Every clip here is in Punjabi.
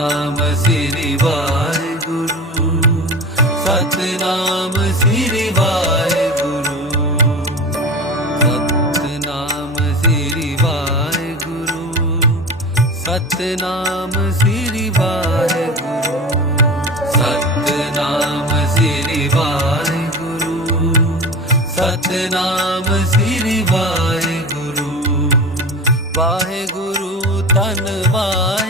ਸਤਨਾਮ ਸ੍ਰੀ ਵਾਹਿਗੁਰੂ, ਸਤਨਾਮ ਸ੍ਰੀ ਵਾਹਿਗੁਰੂ, ਸਤਨਾਮ ਸ੍ਰੀ ਵਾਹਿਗੁਰੂ, ਸਤਨਾਮ ਸ੍ਰੀ ਵਾਹਿਗੁਰੂ, ਸਤਨਾਮ ਸ੍ਰੀ ਵਾਹਿਗੁਰੂ, ਸਤਨਾਮ ਸ੍ਰੀ ਵਾਹਿਗੁਰੂ। ਵਾਹਿਗੁਰੂ ਧੰਨ ਵਾਹਿ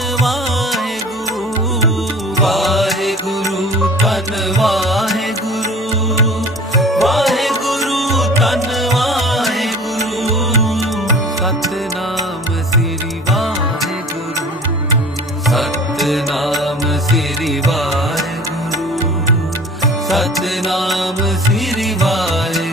ਵਾਹਿਗੁਰੂ ਵਾਹਿਗੁਰੂ ਵਾਹਿਗੁਰੂ ਤਨ ਵਾਹਿਗੁਰੂ। ਸਤਨਾਮ ਸ੍ਰੀ ਵਾਹਿਗੁਰੂ ਸਤਨਾਮ ਸ੍ਰੀ ਵਾਹਿਗੁਰੂ। ਸਤਨਾਮ ਸ੍ਰੀ ਵਾਹਿਗੁਰੂ।